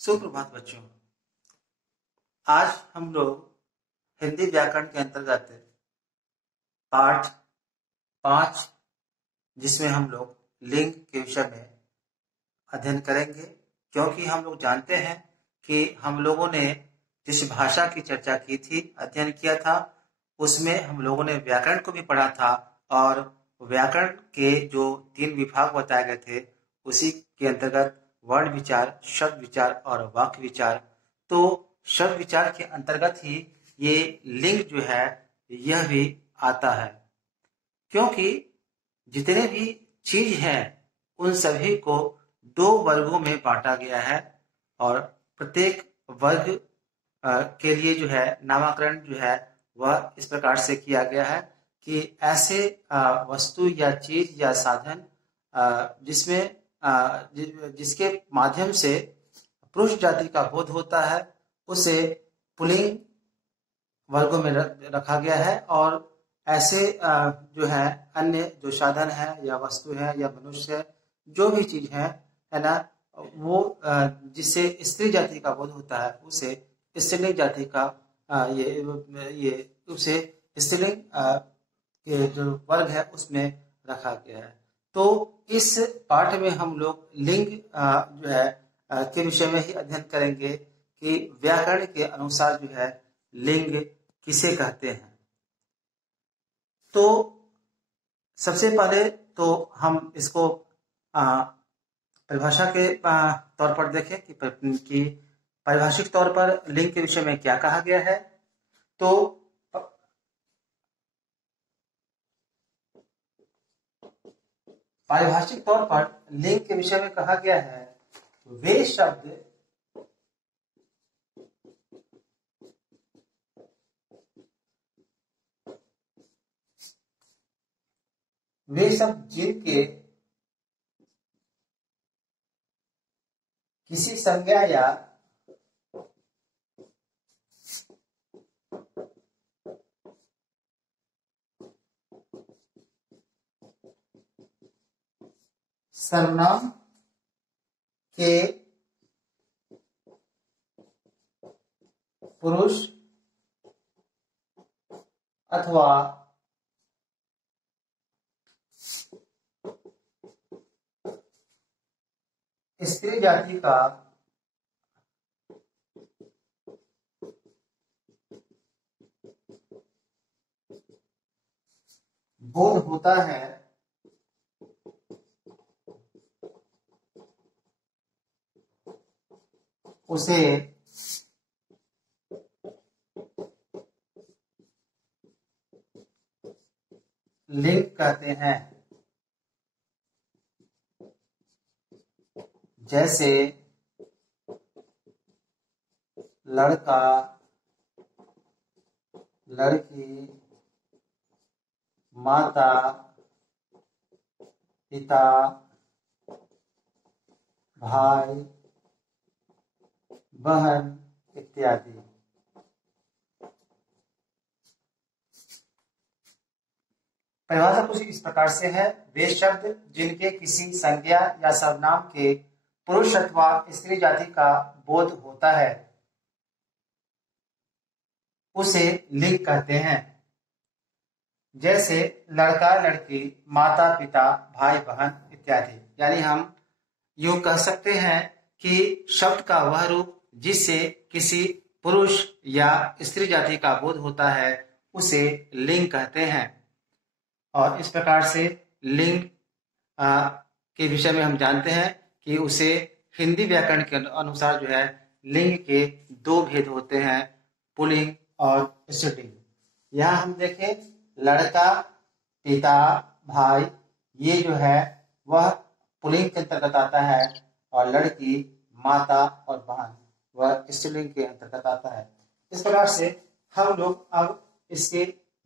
सुप्रभात बच्चों। आज हम लोग हिंदी व्याकरण के अंतर्गत पाठ 5 जिसमें हम लोग लिंग के विषय में अध्ययन करेंगे, क्योंकि हम लोग जानते हैं कि हम लोगों ने जिस भाषा की चर्चा की थी, अध्ययन किया था, उसमें हम लोगों ने व्याकरण को भी पढ़ा था और व्याकरण के जो 3 विभाग बताए गए थे उसी के अंतर्गत वर्ण विचार, शब्द विचार और वाक्य विचार। तो शब्द विचार के अंतर्गत ही ये लिंग जो है यह भी आता है, क्योंकि जितने भी चीज हैं उन सभी को 2 वर्गों में बांटा गया है और प्रत्येक वर्ग के लिए जो है नामकरण जो है वह इस प्रकार से किया गया है कि ऐसे वस्तु या चीज या साधन जिसमें जिसके माध्यम से पुरुष जाति का बोध होता है उसे पुल्लिंग वर्गों में रखा गया है, और ऐसे जो है अन्य जो साधन है या वस्तु है या मनुष्य जो भी चीज है ना, वो जिससे स्त्री जाति का बोध होता है उसे स्त्रीलिंग जाति का ये उसे स्त्रीलिंग के जो वर्ग है उसमें रखा गया है। तो इस पाठ में हम लोग लिंग जो है के विषय में ही अध्ययन करेंगे कि व्याकरण के अनुसार जो है लिंग किसे कहते हैं। तो सबसे पहले तो हम इसको परिभाषा के तौर पर देखें कि परिभाषिक तौर पर लिंग के विषय में क्या कहा गया है। तो पारिभाषिक तौर पर लिंग के विषय में कहा गया है वे शब्द जिनके किसी संज्ञा या सर्वनाम के पुरुष अथवा स्त्री जाति का बोध होता है उसे लिंग कहते हैं। जैसे लड़का, लड़की, माता, पिता, भाई, बहन इत्यादि। परिभाषा कुछ इस प्रकार से है, वे शब्द जिनके किसी संज्ञा या सर्वनाम के पुरुष अथवा स्त्री जाति का बोध होता है उसे लिंग कहते हैं। जैसे लड़का, लड़की, माता, पिता, भाई, बहन इत्यादि। यानी हम यूं कह सकते हैं कि शब्द का वह रूप जिससे किसी पुरुष या स्त्री जाति का बोध होता है उसे लिंग कहते हैं। और इस प्रकार से लिंग के विषय में हम जानते हैं कि उसे हिंदी व्याकरण के अनुसार जो है लिंग के 2 भेद होते हैं, पुल्लिंग और स्त्रीलिंग। यहाँ हम देखें लड़का, पिता, भाई, ये जो है वह पुल्लिंग के अंतर्गत आता है, और लड़की, माता और बहन वह स्त्रीलिंग के अंतर्गत आता है। इस प्रकार से हम लोग अब इसके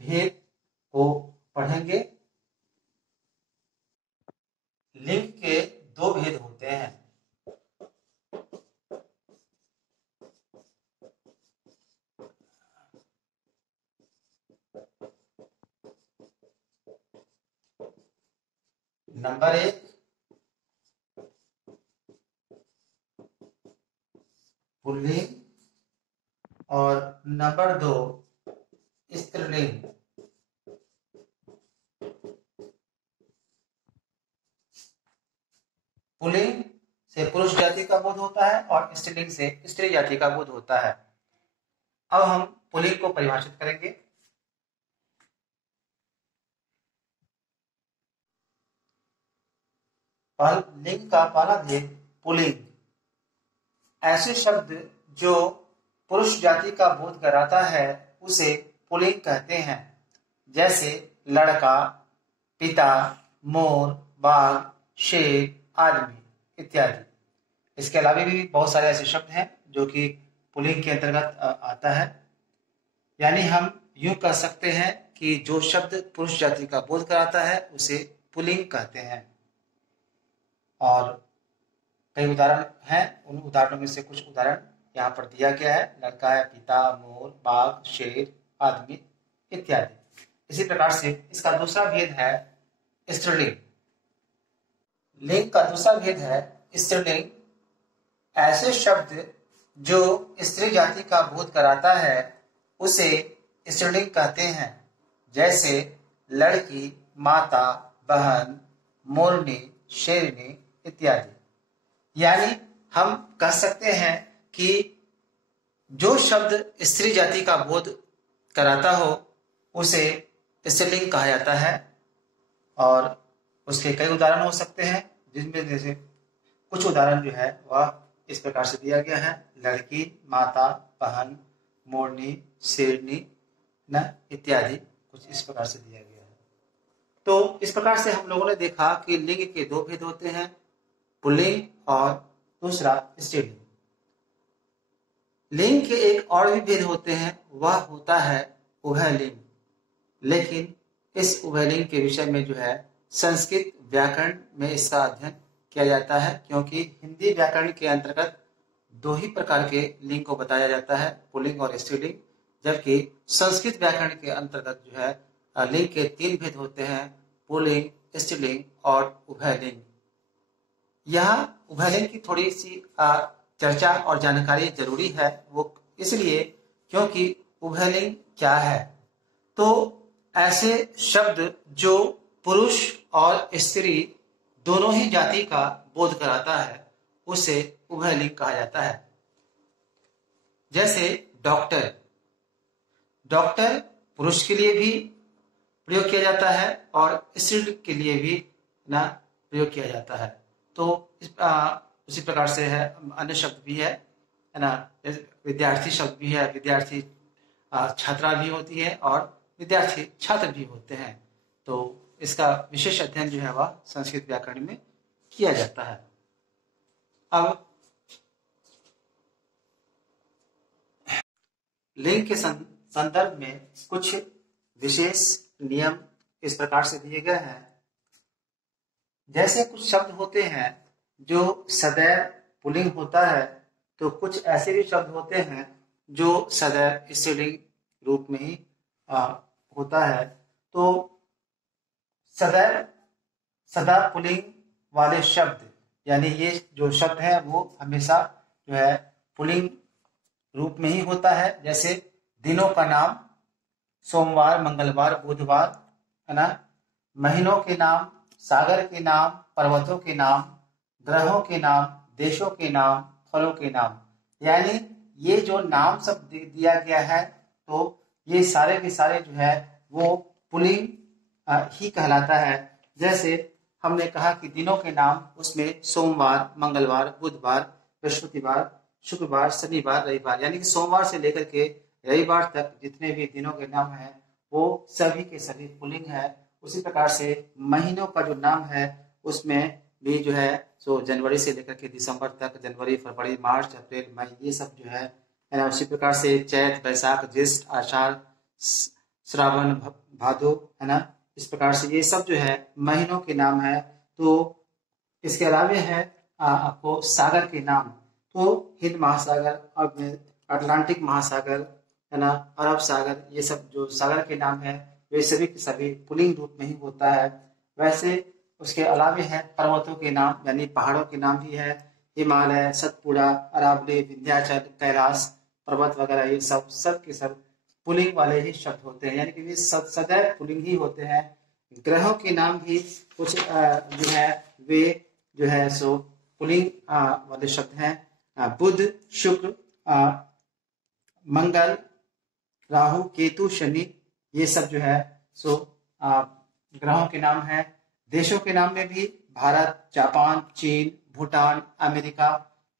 भेद को पढ़ेंगे। लिंग के 2 भेद होते हैं। नंबर 1 पुल्लिंग, और नंबर 2 स्त्रीलिंग। पुल्लिंग से पुरुष जाति का बोध होता है और स्त्रीलिंग से स्त्री जाति का बोध होता है। अब हम पुल्लिंग को परिभाषित करेंगे। लिंग का पहला भेद पुल्लिंग। ऐसे शब्द जो पुरुष जाति का बोध कराता है उसे पुल्लिंग कहते हैं, जैसे लड़का, पिता, मोर, बाघ, शेर, आदमी इत्यादि। इसके अलावा भी बहुत सारे ऐसे शब्द हैं जो कि पुल्लिंग के अंतर्गत आता है। यानी हम यूं कह सकते हैं कि जो शब्द पुरुष जाति का बोध कराता है उसे पुल्लिंग कहते हैं। और कई उदाहरण हैं, उन उदाहरणों में से कुछ उदाहरण यहाँ पर दिया गया है। लड़का है, पिता, मोर, बाघ, शेर, आदमी इत्यादि। इसी प्रकार से इसका दूसरा भेद है स्त्रीलिंग। लिंग का दूसरा भेद है स्त्रीलिंग। ऐसे शब्द जो स्त्री जाति का बोध कराता है उसे स्त्रीलिंग कहते हैं, जैसे लड़की, माता, बहन, मोरनी, शेरनी इत्यादि। यानी हम कह सकते हैं कि जो शब्द स्त्री जाति का बोध कराता हो उसे स्त्रीलिंग कहा जाता है। और उसके कई उदाहरण हो सकते हैं, जिनमें जैसे कुछ उदाहरण जो है वह इस प्रकार से दिया गया है। लड़की, माता, बहन, मोरनी, शेरनी न इत्यादि कुछ इस प्रकार से दिया गया है। तो इस प्रकार से हम लोगों ने देखा कि लिंग के दो भेद होते हैं, पुल्लिंग और दूसरा स्त्रीलिंग। लिंग के एक और भी भेद होते हैं, वह होता है उभयलिंग। लेकिन इस उभयलिंग के विषय में जो है संस्कृत व्याकरण में इसका अध्ययन किया जाता है, क्योंकि हिंदी व्याकरण के अंतर्गत दो ही प्रकार के लिंग को बताया जाता है, पुल्लिंग और स्त्रीलिंग। जबकि संस्कृत व्याकरण के अंतर्गत जो है लिंग के 3 भेद होते हैं, पुल्लिंग, स्त्रीलिंग और उभयलिंग। यहाँ उभयलिंग की थोड़ी सी चर्चा और जानकारी जरूरी है, वो इसलिए क्योंकि उभयलिंग क्या है। तो ऐसे शब्द जो पुरुष और स्त्री दोनों ही जाति का बोध कराता है उसे उभयलिंग कहा जाता है। जैसे डॉक्टर, डॉक्टर पुरुष के लिए भी प्रयोग किया जाता है और स्त्री के लिए भी ना प्रयोग किया जाता है। तो उसी प्रकार से है, अन्य शब्द भी है ना, विद्यार्थी शब्द भी है। विद्यार्थी छात्रा भी होती है और विद्यार्थी छात्र भी होते हैं। तो इसका विशेष अध्ययन जो है वह संस्कृत व्याकरण में किया जाता है। अब लिंग के संदर्भ में कुछ विशेष नियम इस प्रकार से दिए गए हैं। जैसे कुछ शब्द होते हैं जो सदैव पुल्लिंग होता है, तो कुछ ऐसे भी शब्द होते हैं जो सदैव स्त्रीलिंग रूप में ही होता है। तो सदैव सदा पुल्लिंग वाले शब्द, यानी ये जो शब्द है वो हमेशा जो है पुल्लिंग रूप में ही होता है। जैसे दिनों का नाम, सोमवार, मंगलवार, बुधवार, है ना। महीनों के नाम, सागर के नाम, पर्वतों के नाम, ग्रहों के नाम, देशों के नाम, फलों के नाम। यानी ये जो नाम सब दिया गया है, तो ये सारे के सारे जो है वो पुल्लिंग ही कहलाता है। जैसे हमने कहा कि दिनों के नाम, उसमें सोमवार, मंगलवार, बुधवार, बृहस्पतिवार, शुक्रवार, शनिवार, रविवार, यानी कि सोमवार से लेकर के रविवार तक जितने भी दिनों के नाम हैं वो सभी के सभी पुल्लिंग है। उसी प्रकार से महीनों का जो नाम है उसमें भी जो है सो जनवरी से लेकर के दिसंबर तक, जनवरी, फरवरी, मार्च, अप्रैल, मई, ये सब जो है ना। उसी प्रकार से चैत, बैसाख, ज्येष्ठ, आषाढ़, श्रावण, भादो, है ना। इस प्रकार से ये सब जो है महीनों के नाम है। तो इसके अलावा है आपको सागर के नाम, तो हिंद महासागर और अटलांटिक महासागर, है ना, अरब सागर, ये सब जो सागर के नाम है वे सभी के सभी पुल्लिंग रूप में ही होता है। वैसे उसके अलावा है पर्वतों के नाम, यानी पहाड़ों के नाम भी है, हिमालय, सतपुड़ा, अरावली, विंध्याचल, कैलाश पर्वत वगैरह, ये सब के सब पुल्लिंग वाले ही शब्द होते हैं, यानी कि वे सदैव पुल्लिंग ही होते हैं। ग्रहों के नाम भी कुछ जो है वे जो है सो पुल्लिंग वाले शब्द हैं। बुध, शुक्र, मंगल, राहु, केतु, शनि, ये सब जो है सो ग्रहों के नाम है। देशों के नाम में भी भारत, जापान, चीन, भूटान, अमेरिका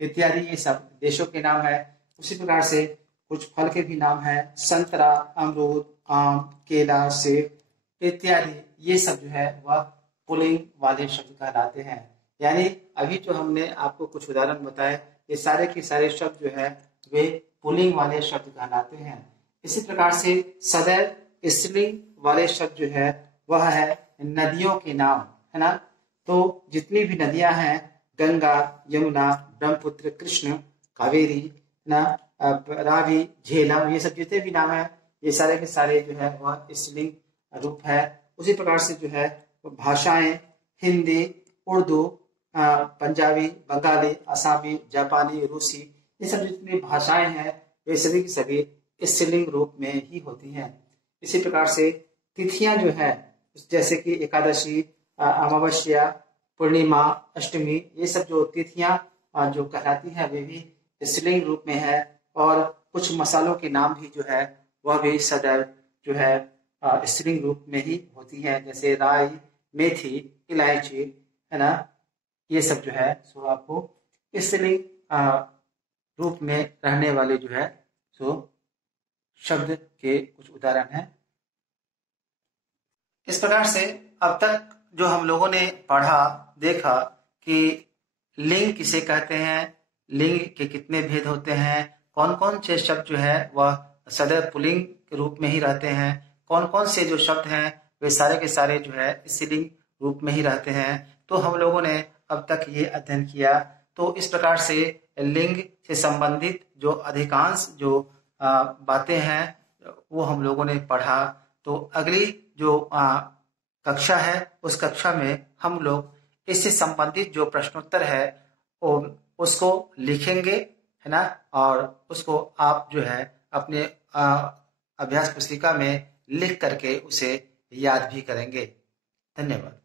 इत्यादि ये सब देशों के नाम है। उसी प्रकार से कुछ फल के भी नाम है, संतरा, अमरूद, आम, केला, सेब इत्यादि, ये सब जो है वह पुल्लिंग वाले शब्द कहलाते हैं। यानी अभी जो हमने आपको कुछ उदाहरण बताए, ये सारे के सारे शब्द जो है वे पुल्लिंग वाले शब्द कहलाते हैं। इसी प्रकार से सदैव स्त्रीलिंग वाले शब्द जो है वह है नदियों के नाम, है ना। तो जितनी भी नदियां हैं, गंगा, यमुना, ब्रह्मपुत्र, कृष्ण, कावेरी, ना, रावी, झेलम, ये सब जितने भी नाम है, ये सारे के सारे जो है वह स्त्रीलिंग रूप है। उसी प्रकार से जो है भाषाएं, हिंदी, उर्दू, पंजाबी, बंगाली, असमी, जापानी, रूसी, ये सब जितनी भाषाएं हैं वे सभी की सभी स्त्रीलिंग रूप में ही होती हैं। इसी प्रकार से तिथियां जो है, जैसे कि एकादशी, अमावस्या, पूर्णिमा, अष्टमी, ये सब जो तिथियां जो कहलाती है वे भी स्त्रीलिंग रूप में है। और कुछ मसालों के नाम भी जो है वह भी सदैव जो है स्त्रीलिंग रूप में ही होती है, जैसे राई, मेथी, इलायची, है ना। ये सब जो है सो आपको स्त्रीलिंग रूप में रहने वाले जो है सो शब्द के कुछ उदाहरण हैं। इस प्रकार से अब तक जो हम लोगों ने पढ़ा, देखा कि लिंग किसे कहते हैं, लिंग के कितने भेद होते हैं, कौन कौन से शब्द जो है वह सदैव पुल्लिंग के रूप में ही रहते हैं, कौन कौन से जो शब्द हैं वे सारे के सारे जो है स्त्रीलिंग रूप में ही रहते हैं। तो हम लोगों ने अब तक ये अध्ययन किया। तो इस प्रकार से लिंग से संबंधित जो अधिकांश जो बातें हैं वो हम लोगों ने पढ़ा। तो अगली जो कक्षा है उस कक्षा में हम लोग इससे संबंधित जो प्रश्नोत्तर है उसको लिखेंगे, है ना, और उसको आप जो है अपने अभ्यास पुस्तिका में लिख करके उसे याद भी करेंगे। धन्यवाद।